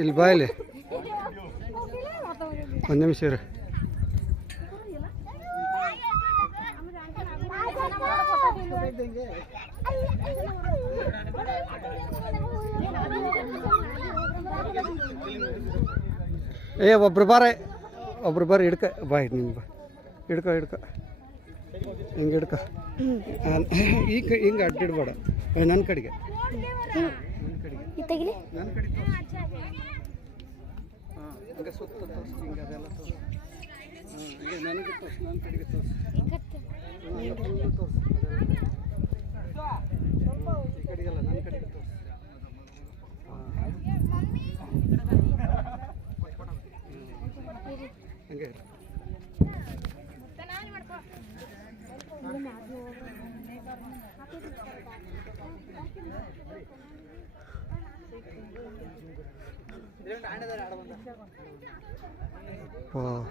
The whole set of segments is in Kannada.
ಇಲ್ಲಿ ಬಾ ಇಲ್ಲಿ. ಒಂದು ನಿಮಿಷ ಇರು. ಏ ಒಬ್ರು ಬಾರ. ಒಬ್ರು ಬಾರ ಹಿಡ್ಕ. ಬಾ ನಿಮ್ಗೆ ಬಾ. ಹಿಡ್ಕ ಹಿಡ್ಕ. ಹಿಂಗೆ ಹಿಡ್ಕ. ಈ ಕ ಹಿಂಗೆ ಅಡ್ಡಿಡ್ಬೇಡ. ನನ್ನ ಕಡೆಗೆ. ನನ್ನ ಕಡೆಗೆ. ತೆಗಿಲಿ. ನನಗೆ ತೋರಿಸು ನನ್ನ ಕಡೆಗೆ ತೋರಿಸು ಈ ಕಡೆಗೆಲ್ಲ ನನ್ನ ಕಡೆಗೆ ತೋರಿಸು ಹಂಗೆ ಇರು.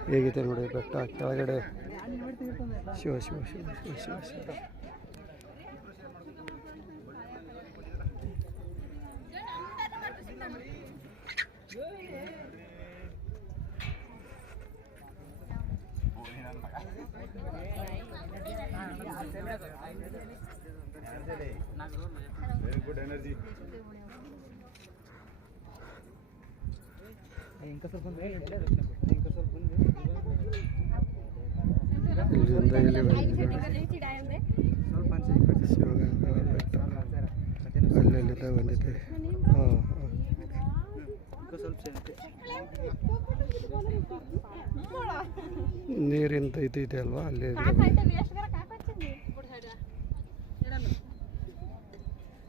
ಹೇಗಿದೆ ನೋಡಿ ಬೆಟ್ಟ ಕೆಳಗಡೆ? ಶಿವ ಶಿವ ಶಿವ ಶಿವ ಶಿವ ಶಿವ. ವೆರಿ ಗುಡ್ ಶಿವಗಂಗಾ ಬೆಟ್ಟ ಅಲ್ಲೆಲ್ಲಿಂದ ಬಂದಿದೆ ಹಾಂ ನೀರಿಂದ ಇದು ಇದೆ ಅಲ್ವಾ ಅಲ್ಲಿ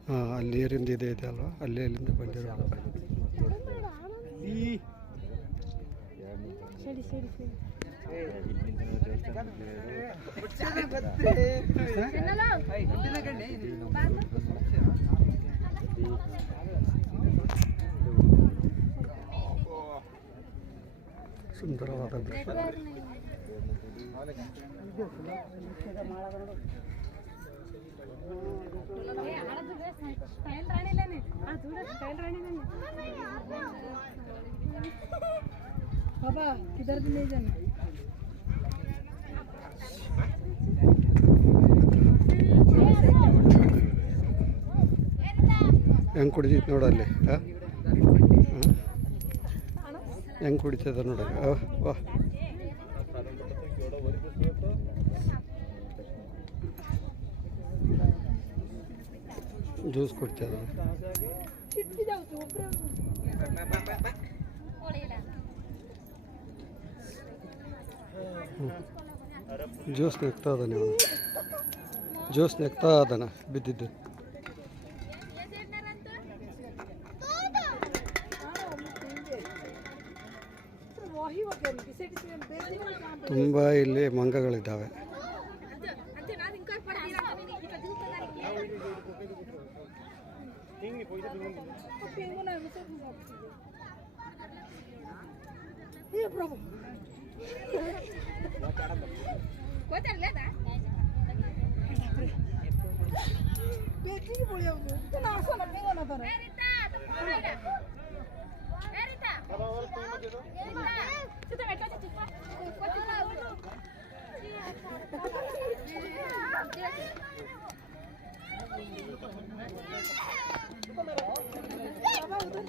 ಹಾಂ ಅಲ್ಲಿ ನೀರಿಂದ ಇದೆ ಇದೆ ಅಲ್ವಾ ಅಲ್ಲಿ ಅಲ್ಲಿಂದ ಬಂದಿರೋದು ಸುಂದರವಾದ ದೃಶ್ಯ बाबा किधर भी ले जाना ಹೆಂಗೆ ಕುಡಿತೈತೆ ನೋಡಲ್ಲಿ ಹಾಂ ಹೆಂಗೆ ಕುಡಿತದ ನೋಡಿ ವಾ ಜ್ಯೂಸ್ ಕುಡಿತದ ಜ್ಯೂಸ್ ನೆಗ್ತಾ ಇದ್ದಾನೆ ಅವನು. ಜ್ಯೂಸ್ ನೆಗ್ತಾ ಇದ್ದಾನೆ ಬಿದ್ದಿದ್ದು. ತುಂಬ ಇಲ್ಲಿ ಮಂಗಗಳಿದ್ದಾವೆ. ಪ್ರಭು ना मुझे ये प्रभु बेटी की बोलिया मुझे तो ना सो ना पिंगो ना तर बाबा उधर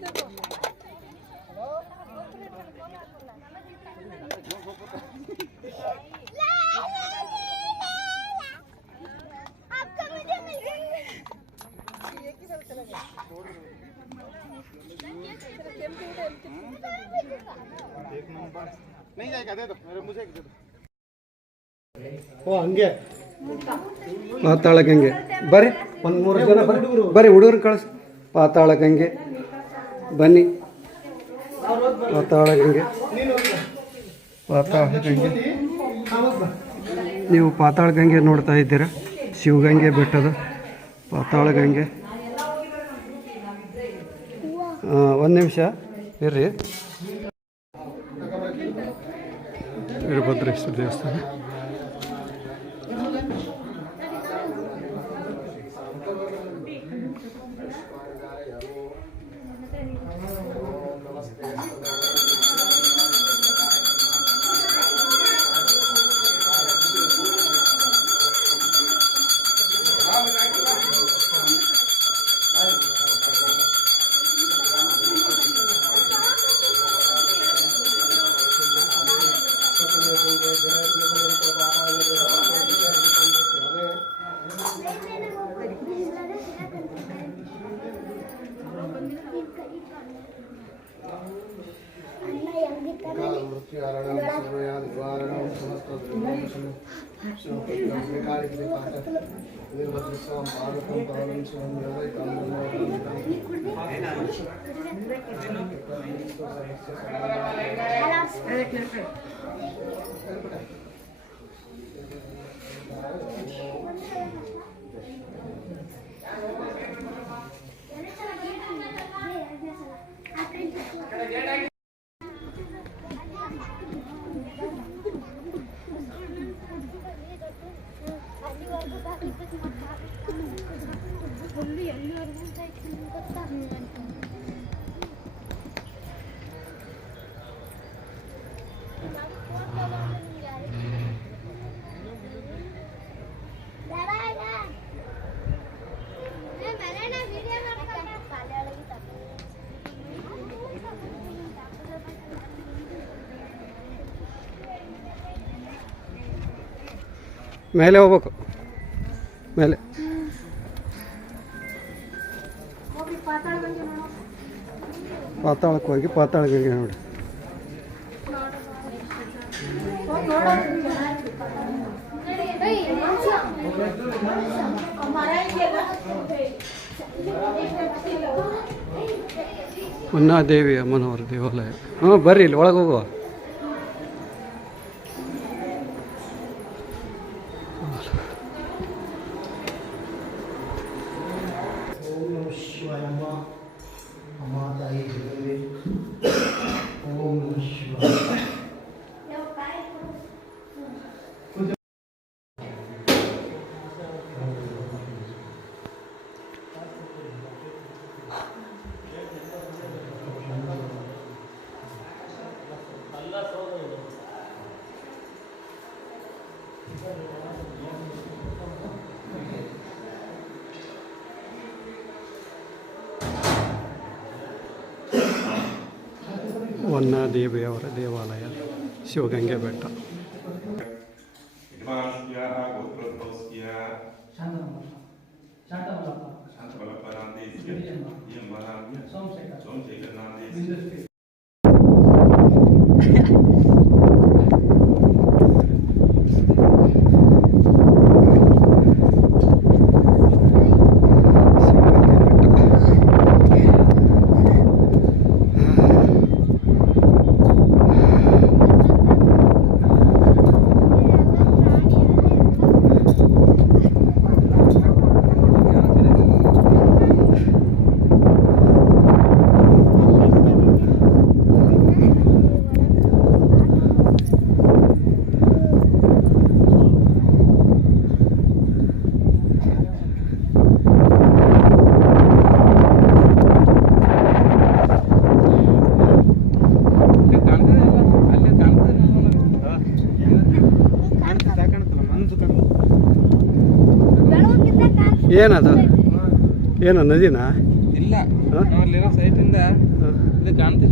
देखो ಓ, ಹಂಗೆ. ಪಾತಾಳ ಬರ್ರಿ, ಒಂದು ಮೂರು ಜನ ಬರ್ರಿ. ಹುಡುಗರು ಕಳಿಸಿ. ಪಾತಾಳ ಗಂಗೆ ಬನ್ನಿ. ಪಾತಾಳ ಗಂಗೆ ಪಾತಾಳ ಗಂಗೆ ನೀವು ಪಾತಾಳ ಗಂಗೆ ನೋಡ್ತಾ ಇದ್ದೀರಾ? ಶಿವಗಂಗೆ ಬೆಟ್ಟದ ಪಾತಾಳ ಗಂಗೆ ಒಂದು ನಿಮಿಷ. ಇರ್ರಿ. ವೀರಭದ್ರೇಶ್ವರ ದೇವಸ್ಥಾನ. అలా ಮೇಲೆ ಹೋಗ್ಬೇಕು. ಮೇಲೆ. ಪಾತಾಳಕ್ಕೆ ಹೋಗಿ ಪಾತಾಳಕ್ಕೆ ನೋಡಿ. ಮುನ್ನಾದೇವಿ ಅಮ್ಮನವರ ದೇವಾಲಯ. ಹಾಂ ಬರ್ರಿ ಇಲ್ಲಿ ಒಳಗೆ ಹೋಗುವ. ವನ್ನಾದೇವಿಯವರ ದೇವಾಲಯ ಶಿವಗಂಗೆ ಬೆಟ್ಟ. ಯಜಮಾನಸ್ಯ ಗೋತ್ರಸ್ಯ ಶಾಂತಬಲಪರಾಂತೇಸ್ಯ ಇಯಂ ಮಹಾತ್ಮ್ಯ ಸೋಮಶೇಖರನಾಂತೇಸ್ಯ ಶಿವಗಂಗೆ ಬೆಟ್ಟ ಏನದು? ಏನು ನದಿನಾ? ಇಲ್ಲ. ಸೈಟಿಂದ ಇದು ಕಾಣ್ತಿರ್ಲಿಲ್ಲ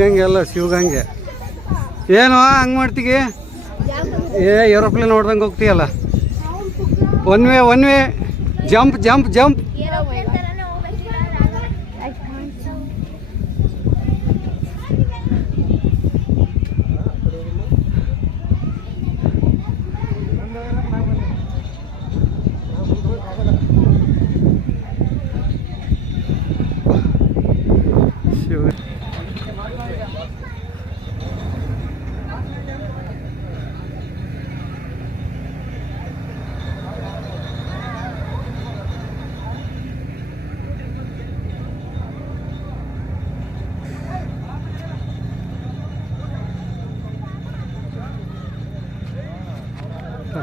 ಸಿದ್ಧಗಂಗೆ ಅಲ್ಲ ಶಿವಗಂಗೆ ಏನು, ಹಂಗೆ ಮಾಡ್ತೀಗಿ ಏ ಏರೋಪ್ಲೇನ್ ನೋಡ್ದಂಗೆ ಹೋಗ್ತೀಯಲ್ಲ. One way one way, jump jump jump.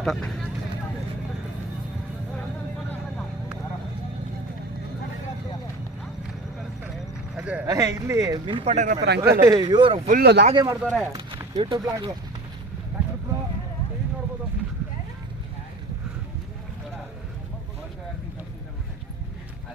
Tata ಇಲ್ಲಿ ಮಿನ್ ಫೋಟೋಗ್ರಾಫರ್ ಅಂಕಲ್ ಇವರು ಫುಲ್ ಲಾಗೇ ಮಾಡ್ತಾರೆ. YouTube vlog. ಆ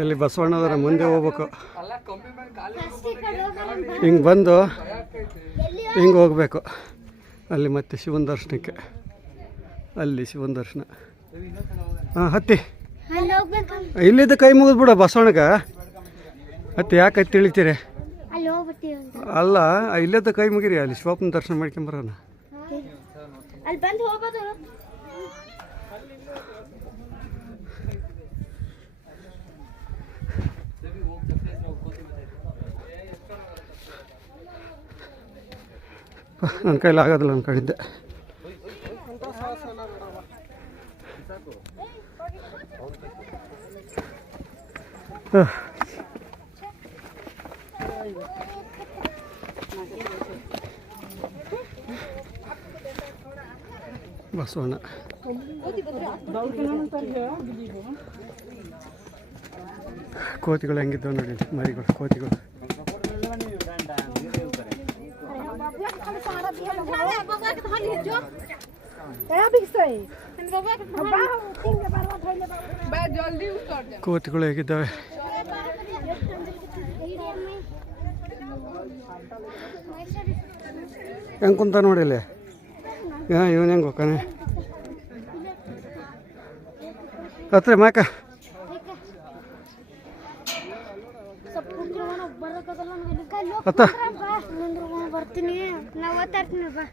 ಇಲ್ಲಿ ಬಸವಣ್ಣದರ ಮುಂದೆ ಹೋಗ್ಬೇಕು. ಹಿಂಗೆ ಬಂದು ಹಿಂಗೆ ಹೋಗ್ಬೇಕು. ಅಲ್ಲಿ ಮತ್ತೆ ಶಿವನ ದರ್ಶನಕ್ಕೆ. ಅಲ್ಲಿ ಶಿವನ ದರ್ಶನ. ಹಾಂ, ಹತ್ತಿ. ಇಲ್ಲಿದ್ದ ಕೈ ಮುಗಿದ್ಬಿಡ ಬಸವಣ್ಣಗ. ಹತ್ತಿ, ಯಾಕೆ ಹತ್ತಿ ಇಳಿತೀರಿ? ಅಲ್ಲಿ ಅಲ್ಲ ಇಲ್ಲಿದ್ದ ಕೈ ಮುಗಿರಿ, ಅಲ್ಲಿ ಶಿವಪ್ಪನ ದರ್ಶನ ಮಾಡ್ಕೊಂಬರೋಣ ನನ್ನ ಕೈಲಿ ಆಗೋದಿಲ್ಲ ಅನ್ಕೊಂಡಿದ್ದೆ ಹಾಂ. ಬಸವಣ್ಣ ಕೋತಿಗಳು ಹೆಂಗಿದ್ದವು ನೋಡಿ ಮರಿಗಳು ಕೋತಿಗಳು. ಕೋತಿಗಳು ಹೇಗಿದ್ದಾವೆ? ಹೆಂಗೆ ಕುಂತ ನೋಡಿ ಇಲ್ಲಿ? ಹಾಂ ಇವನು ಹೆಂಗೆ ಹೋಗ್ತಾನೆ? ಹತ್ರ ಮಾಕ. ಅತ್ತ ಬರ್ತೀನಿ ನಾವು ಓದ್ತಾರ್ತೀನಿ ಬಾ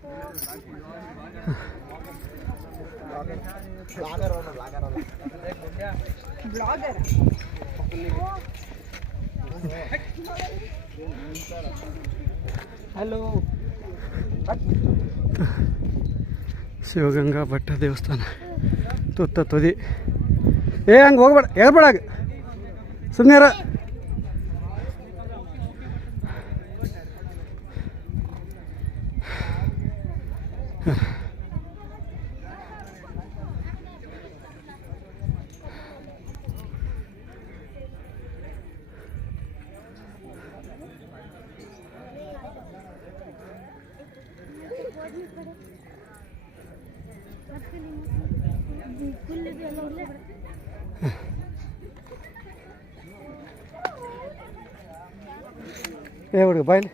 ಹಲೋ ಶಿವಗಂಗಾ ಭಟ್ಟ ದೇವಸ್ಥಾನ. ತುತ್ತ ತುದಿ. ಏ ಹಂಗೆ ಹೋಗ್ಬೇಡ. ಹೇಳ್ಬೇಡ ಸುಮ್ಮನೆ ಫುಲ್ ಇದು ಎಲ್ಲ ಇಲ್ಲೇ ಏ ಹುಡುಗ ಬಾಯ್ಲಿ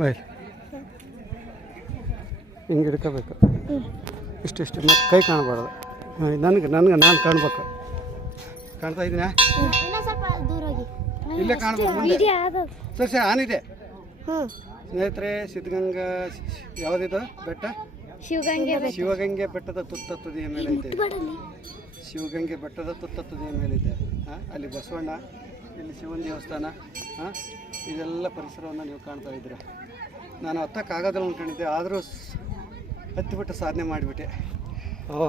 ಬಾಯ್ಲಿ ಹಿಂಗೆ ಹಿಡ್ಕೋಬೇಕು. ಇಷ್ಟು ಇಷ್ಟು. ಮತ್ತೆ ಕೈ ಕಾಣಬಾರ್ದು. ನನಗೆ ನನಗೆ ನಾನು ಕಾಣ್ಬೇಕು. ಕಾಣ್ತಾ ಇದ್ದೀನಾ? ಇಲ್ಲೇ ಸರ್ ಸರ್ ಆನಿದೆ ಸ್ನೇಹಿತರೆ ಸಿದ್ಧಗಂಗಾ ಯಾವುದಿದು? ಬೆಟ್ಟ? ಶಿವಗಂಗೆ ಬೆಟ್ಟ. ಶಿವಗಂಗೆ ಬೆಟ್ಟದ ತುತ್ತ ತುದಿಯ ಮೇಲೆ ಇದೆ ಶಿವಗಂಗೆ ಬೆಟ್ಟದ ತುತ್ತ ತುದಿಯ ಮೇಲಿದೆ. ಹಾಂ ಅಲ್ಲಿ ಬಸವಣ್ಣ ಇಲ್ಲಿ ಶಿವನ ದೇವಸ್ಥಾನ ಇದೆಲ್ಲ ಪರಿಸರವನ್ನು ನೀವು ಕಾಣ್ತಾ ಇದ್ದೀರ. ನಾನು ಹತ್ತಕ್ಕಾಗೋದಿಲ್ಲ ಅಂದ್ಕೊಂಡಿದ್ದೆ ಆದರೂ ಹತ್ತಿಬಿಟ್ಟು ಸಾಧನೆ ಮಾಡಿಬಿಟ್ಟೆ. ಓ.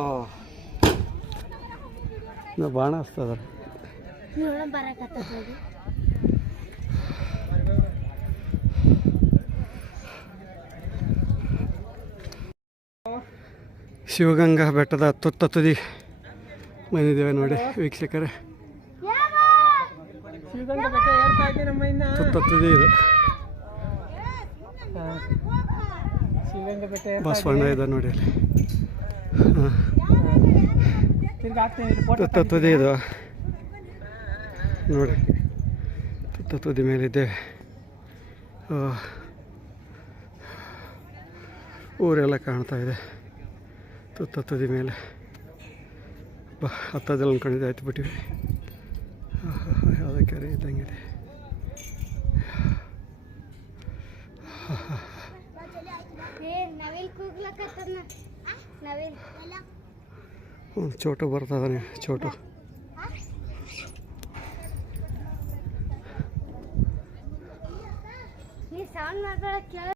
ನಾವು ಬಾಣ ಹಸ್ತದ ಶಿವಗಂಗಾ ಬೆಟ್ಟದ ತುತ್ತ ತುದಿ ಬಂದಿದ್ದೇವೆ ನೋಡಿ ವೀಕ್ಷಕರೇ. ತುತ್ತ ತುದಿ ಇದು. ಬಸವಣ್ಣ ಇದೆ. ನೋಡಿ ಅಲ್ಲಿ. ತುದಿ ಇದು. ನೋಡಿ ತುತ್ತ ತುದಿ ಮೇಲಿದ್ದೇವೆ ಊರೆಲ್ಲ ಕಾಣ್ತಾ ಇದೆ. ತುತ್ತ ತುದಿ ಮೇಲೆ. ಬ ಹತ್ತದೆಲ್ಲ ಅನ್ಕೊಂಡಿದ್ದೆ ಆಯ್ತು ಬಿಟ್ಟಿವಿ. ಯಾವುದೋ ಕೆರೆ ಇದ್ದಂಗಿದೆ ചോട്ടോ ഭർത്താവിനെ ചോട്ടോ.